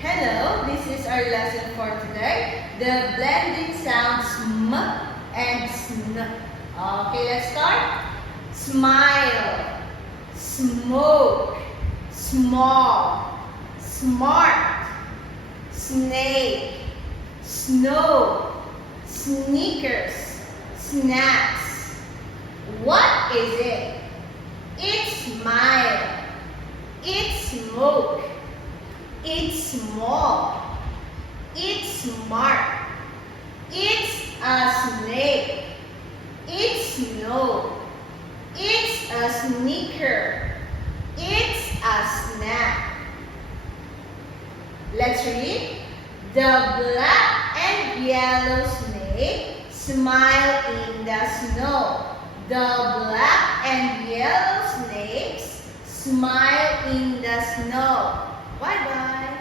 Hello, this is our lesson for today. The blending sounds m and sn. Okay, let's start. Smile, smoke, small, smart, snake, snow, sneakers, snacks. What is it? It's smile. It's smoke. It's small. It's smart. It's a snake. It's snow. It's a sneaker. It's a snack. Let's read. The black and yellow snake smile in the snow. The black and yellow snakes smile in the snow.